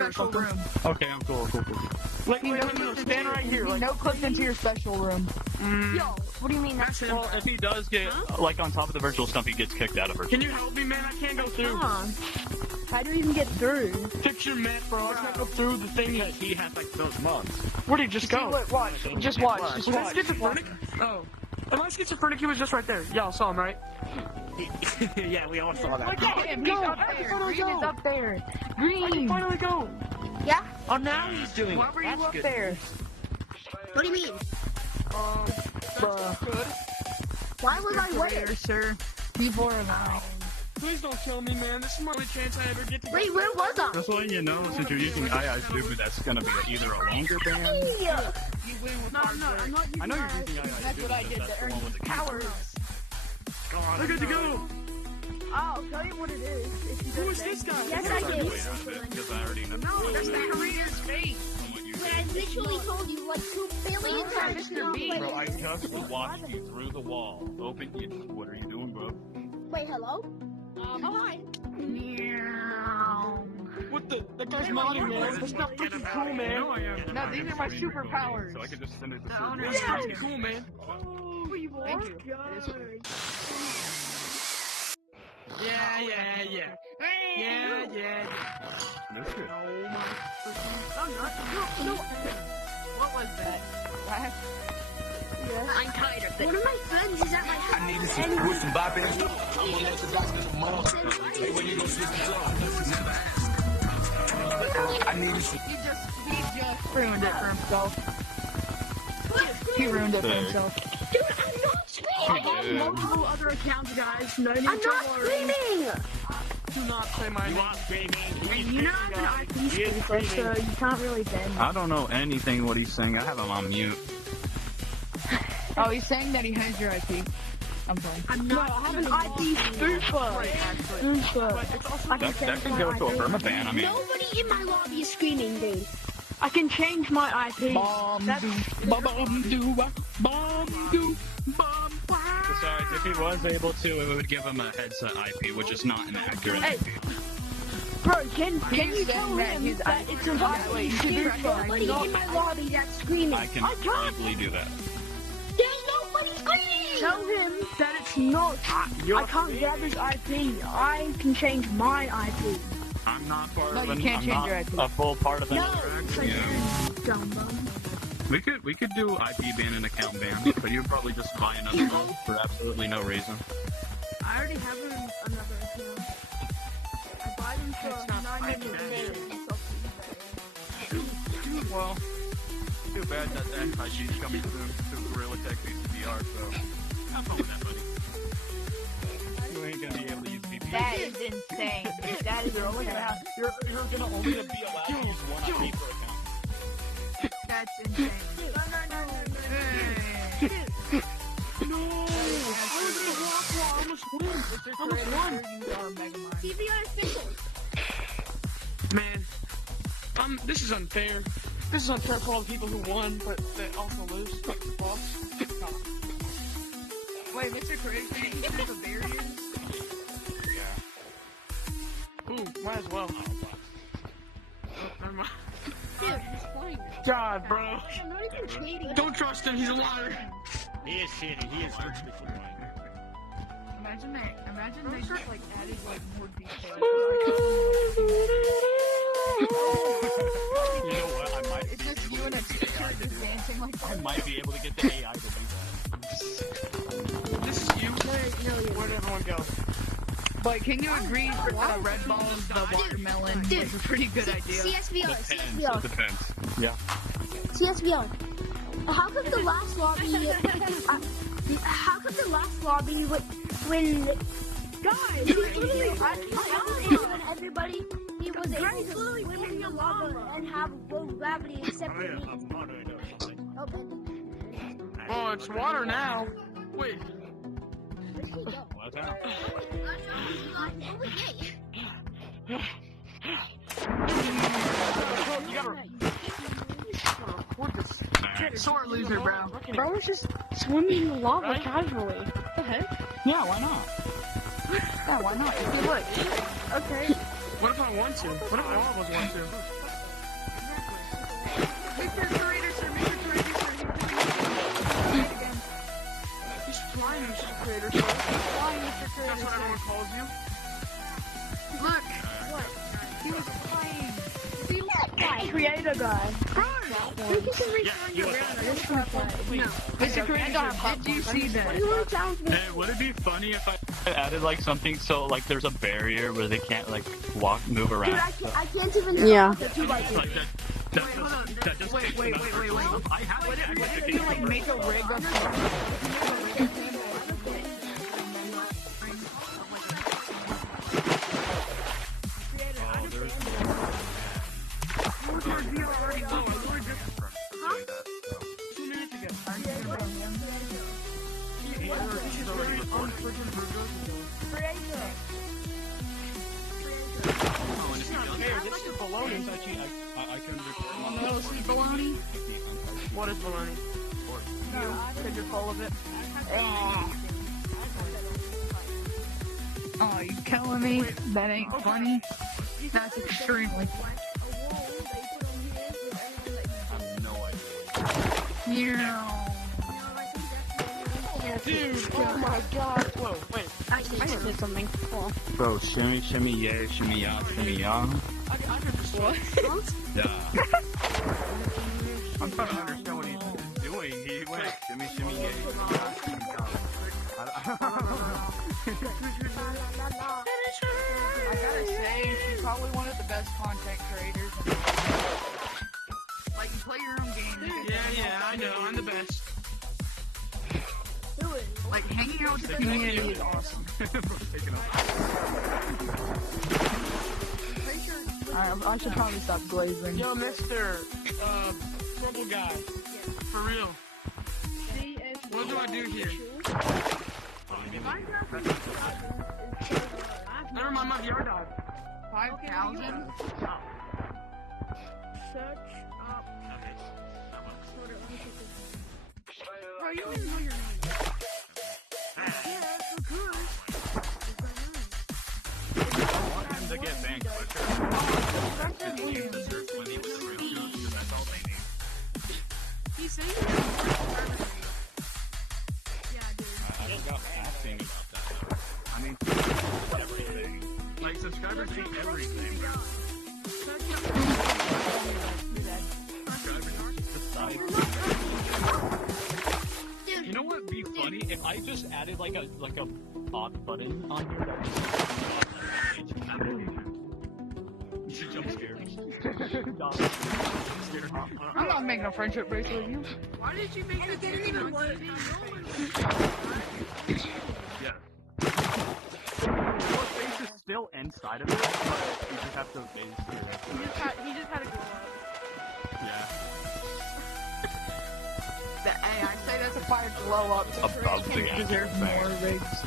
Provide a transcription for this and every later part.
special room. Okay, I'm cool. Wait, stand right here. Like, no clipped into your special room. Yo, what do you mean that's Well, if he does get, like, on top of the virtual stump, he gets kicked out of virtual. Can you help me, man? I can't go through. How do you even get through? Fix your map, bro. I can't go through the thing. He has, like, those mugs. Where'd he just go? Wait, watch. Just watch. Was that schizophrenic? Oh. Am I schizophrenic? He was just right there. Y'all saw him, right? Yeah, we all saw that. Look at him. He's up there. Green is up there. I can Green. finally go. Yeah? Oh, now he's doing Why were you up there? What do you mean? Bruh. Why was I waiting? There, sir. Before an hour. Please don't kill me, man. This is my only chance I ever get to Wait, where was I? Just letting you know, since you're using II Stupid, that's gonna be either a longer ban. Yeah. No, I'm not using I know you're using II That's Stupid. what I did That's to the earn one with the powers. We're good to go. I'll tell you what it is. If you Who don't is say. this guy? Yes, I did. Because I already know. No, that's the arena's face. When I literally told you like 2 billion times to not play Bro, I this. just watched you through the wall. Open it. What are you doing, bro? Wait, hello? Oh, hi. What the? That guy's modding, man. That's not freaking cool, man. No, these are my superpowers. So I can just send it to That's freaking cool, man. Thank you. Yeah. That's good. What was that? I'm tired of it. One of my friends is at my house. I needed some with some bop in it. I'm gonna let the guys get the mom. Hey, when you gonna switch the song? I needed some. He just ruined it for himself. He ruined it for himself. Dude, I'm not screaming! I have multiple other accounts, guys. No need I'm to not worry. screaming! Do not say my name. You know I have an IP screen, so you can't really bend. I don't know anything what he's saying. I have him on mute. Oh, he's saying that he has your IP. I'm sorry. I'm not. I have an IP spoofer. That can go to a permaban. I mean, Nobody in my lobby is screaming, dude. I can change my IP. besides, if he was able to, it would give him a headset IP, which is not an accurate IP. Bro, can you saying tell that him his that IP it's a lobby spoofer? Nobody in my lobby that's screaming. I can easily do that. There's nobody screaming! Tell him that it's not. I can't grab his IP. I can change my IP. I'm not part No, of you an, can't I'm change not your IP. a full part of the No. network. Yeah. Dumb bum. We could do IP ban and account ban, but you'd probably just buy another one for absolutely no reason. I already have another account. I buy them for 900. Well, too bad that the NIG's coming soon to Gorilla Tech VR, so have fun with that money. You ain't gonna be able to use VPN. That is insane. That is You're only gonna have, you're gonna only be allowed to use one IP per account. That's insane. TVR official. Man, this is unfair. This is unfair for all the people who won, but they also lose. Lost. Wait, Mr. Craig, can you use the barriers? Ooh, might as well. Oh, never mind. Dude, he's playing. God, bro. I'm not even cheating. Don't trust him, he's a liar. He is shitty, he is literally lying. Imagine they just like added like more details. You know what, I might It's just you and a teacher just dancing like I that. might be able to get the AI to do that. This is you. Where'd everyone go? But can you agree that the red ball of the watermelon Dude. is a pretty good idea? CSVR, It CSVR, depends. Yeah. CSVR. How come the last lobby? How come the last lobby when guys? He literally, when everybody, he was able to swim in the lava and have low gravity except for me. Oh, Ben. Oh, it's water now. Wait. Where'd he go? What's that? You gotta record this. Sore loser, bro. Bro was just swimming in the lava casually. What the heck? Yeah, why not? Yeah, why not? Hey, look. Okay. What if I want to? What if all of us want to? creator guy. You can return your round. I just want to play. No. Mr. Creator, did you see that? You want to challenge me? Hey, would it be funny if I added like something so like there's a barrier where they can't like move around? Dude, I can't even. Yeah. Like that just Wait. I have What if you like make a rig of This is baloney. I can record. No, this is baloney. What is baloney? Take your full of it. Oh, you killing me? That ain't funny. That's extremely. Yeah. Dude, oh my god. Whoa, wait. I did something. Cool. Bro, shimmy, yay, shimmy, ya. I understand. Yeah. I'm trying to understand what he's doing. He went shimmy, yay. I gotta say, she's probably one of the best content creators in the world. Like, you play your own game. Yeah, I know. I'm the best. Like, hanging out with the community is awesome. Alright, I should probably stop glazing. Yo, Mr. Trouble Guy. For real. What do I do here? Never mind my yard dog. 5,000? Search up. Bro, you don't even know your name. Yeah, that's good. I want him to get banked, but sure. His team deserves money with the real shoes, because that's all they need. He said he was yeah, dude. I forgot asking about that, though. I mean, everything. Like, subscribers eat everything, bro. You know what would be funny? If I just added like a odd button on here that just jump scares. I'm not making a friendship bracelet with you. Why did you make that game on TV? Yeah. Your face is still inside of it, but you just have to face He just had to go up. Yeah. Hey, I'd say that's a fire glow up. Above the Deserves more rigs.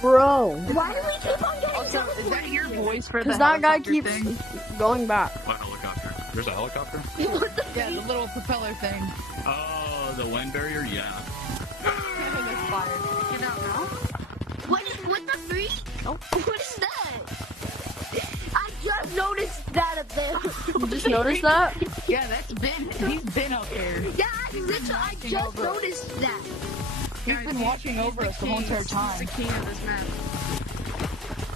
Bro. Why do we keep on getting Also, is that your voice for the Because that guy helicopter keeps thing? going back. What helicopter? There's a helicopter? Yeah, the little propeller thing. Oh, the wind barrier? Yeah. That's fire. Get out now. What the freak? Oh, what is that? I just noticed that up there. You just noticed that? Yeah, that's Ben. He's been up there. Yeah, I just noticed that. He's been watching over us the whole entire time. He's the king of this map.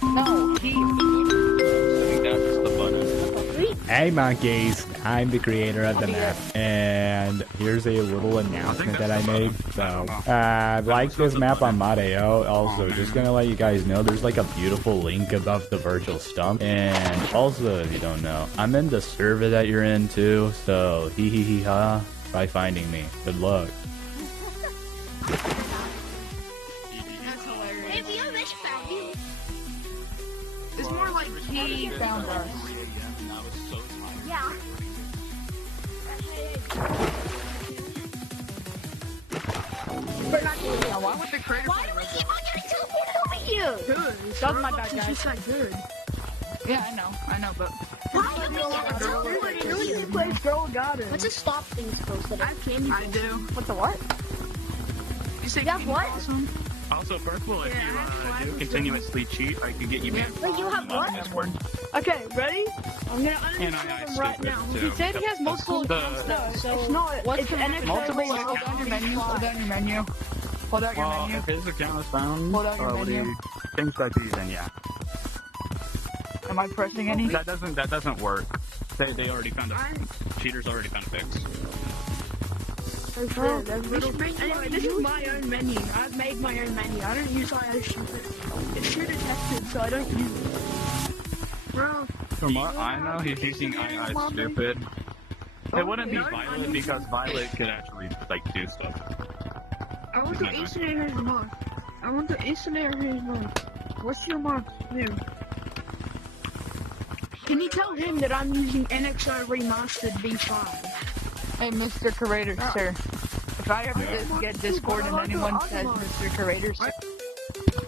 No, I think that's the button. Hey monkeys, I'm the creator of the map, and here's a little announcement that I made. So, like this map on Mod.io, also just gonna let you guys know there's like a beautiful link above the virtual stump, and also if you don't know, I'm in the server that you're in too, so hee hee hee ha, try finding me. Good luck. that's hilarious. Hey, we almost found you. It's more like he found us. Yeah. We're not doing it. Now, why would the creator? Why do we keep on getting teleported over here? Good. That was my bad, guys. Just like good. Yeah, I know, but Why do we get teleported over here? Place girl got it. Let's just stop things posted. I have candy. I do. What the what? You say Yeah, King what? Awesome? Also, Purple, if you do continuously cheat, I can get you banned. Wait, you have what? Discord. Okay, ready? I'm gonna And uninstall I them right stupid, now. too. He said he has multiple The- accounts though, so it's not. It's NXT. Multiple. Hold down your menu. Hold down your menu. Hold out your Well, menu. if his account is found, Hold out your or menu. things by P, then yeah. Am I pressing any? That doesn't work. They already kind of cheaters already kind of fixed. Anyway, this is my own menu. I've made my own menu. I don't use IO stupid. It's shooter tested, so I don't use it. Bro. From what I know, he's using II stupid. It wouldn't be Violet because Violet could actually like do stuff. I want to install his mod. I want to install his mod. What's your mod name? Can you tell him that I'm using NXO Remastered V5? Hey, Mr. Curator, sir. If I ever get Discord and anyone says Mr. Curator, sir,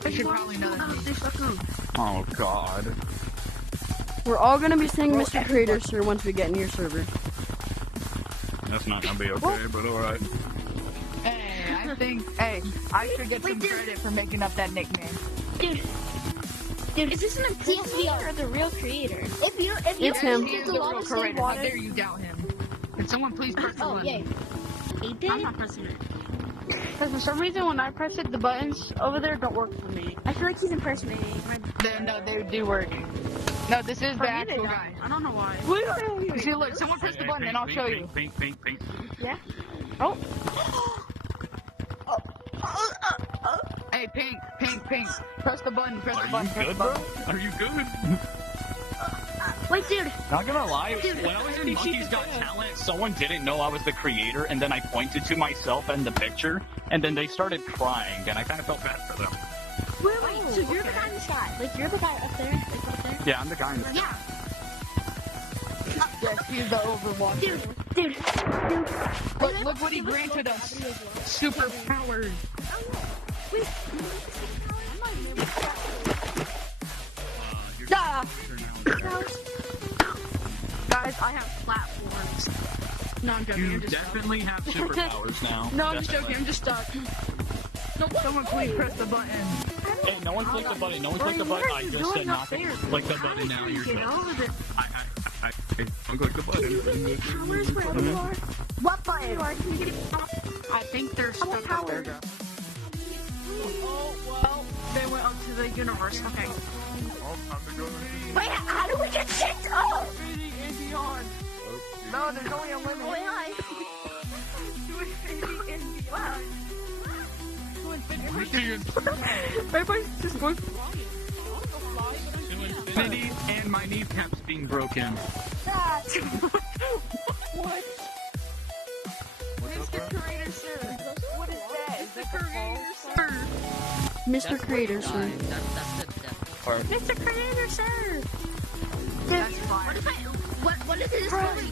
I should probably know that. Oh God. We're all gonna be saying Mr. Creator, sir, once we get in your server. That's not gonna be okay, but alright. Hey, I should get some credit for making up that nickname. Dude, is this an impersonation or the real creator? If you It's him. He is the real curator. How dare you doubt him? Can someone please press the button? yay. I'm not pressing it. Because for some reason, when I press it, the buttons over there don't work for me. I feel like he's impersonating. No, they do work. No, this is the actual guy. I don't know why. See, look, someone press the button and I'll show you. Pink. Yeah? Oh. Hey, pink. Press the button, press the Are button, you press the good, bro? button. Are you good? Wait, dude. Not gonna lie, when I was in Monkey's Got Talent, someone didn't know I was the creator, and then I pointed to myself and the picture, and then they started crying, and I kind of felt bad for them. Wait, so you're the guy in the sky. Like, you're the guy up there. Like, up there. Yeah, I'm the guy in the Yeah. Yes, he's the Overwatcher. Dude. Look what he granted us. Superpowers. Wait. Guys, I have platforms. No, I'm joking. You I'm just definitely have superpowers now. No, I'm just joking. I'm just stuck. No, someone please press the button. Hey, no one clicked the button. No one clicked the button. I just said not to click the button now. You're good. I don't click the button. What button? I think they're stuck up there. Oh, well, they went up to the universe. Okay. Wait, how do we get kicked up? No, there's only a limit. Wait, hi. Everybody's just going. To infinity and my kneecaps being broken. What? Mr. Curator, sir. What is that? Is that the Curator, sir? Mr. Creator, sir. Mr. Creator, sir. That's fine. What is this button?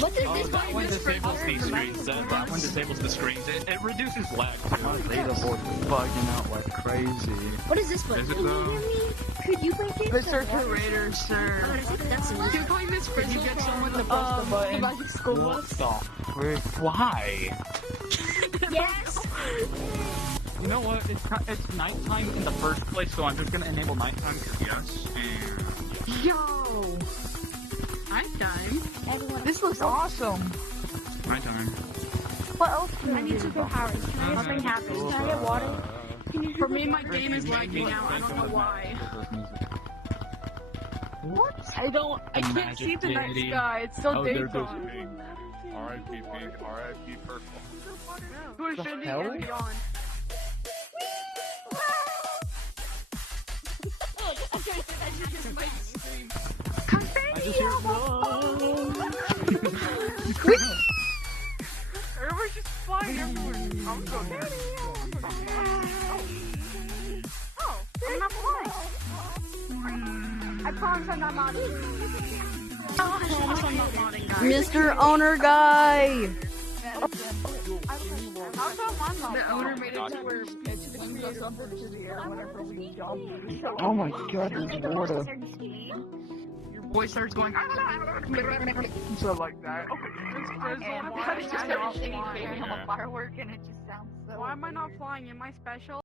What is Oh, this that button? one disables these screens. That one disables the screens. It reduces lag. My data board is bugging out like crazy. What is this button? Is it Can you though? hear me? Could you break it? Mr. Curator, sir. That's Can you get someone to press the button? What the frick? Why? Yes. You know what? It's nighttime in the first place, so I'm just gonna enable nighttime because yes. And Yo! Nighttime? Everyone. This looks awesome. nighttime. What else? I need superpowers. Can I get something happen? Can I get water? For me, my game is lagging out. I don't know why. What? I can't see the night sky. It's so daytime. Pink. R.I.P. Pink. R.I.P. Purple. Push it and beyond. I just hear Everybody's just flying everywhere. I'm so dead. Oh, I'm not flying. I promise I'm not modding. I promise I'm not modding, guys. Mr. Owner Guy! The owner made it to where it goes up into the air whenever we jump. Oh my god, there's water. Your voice starts going. So like that. And I just started singing a firework and it just sounds so. Why am I not flying? Am I special?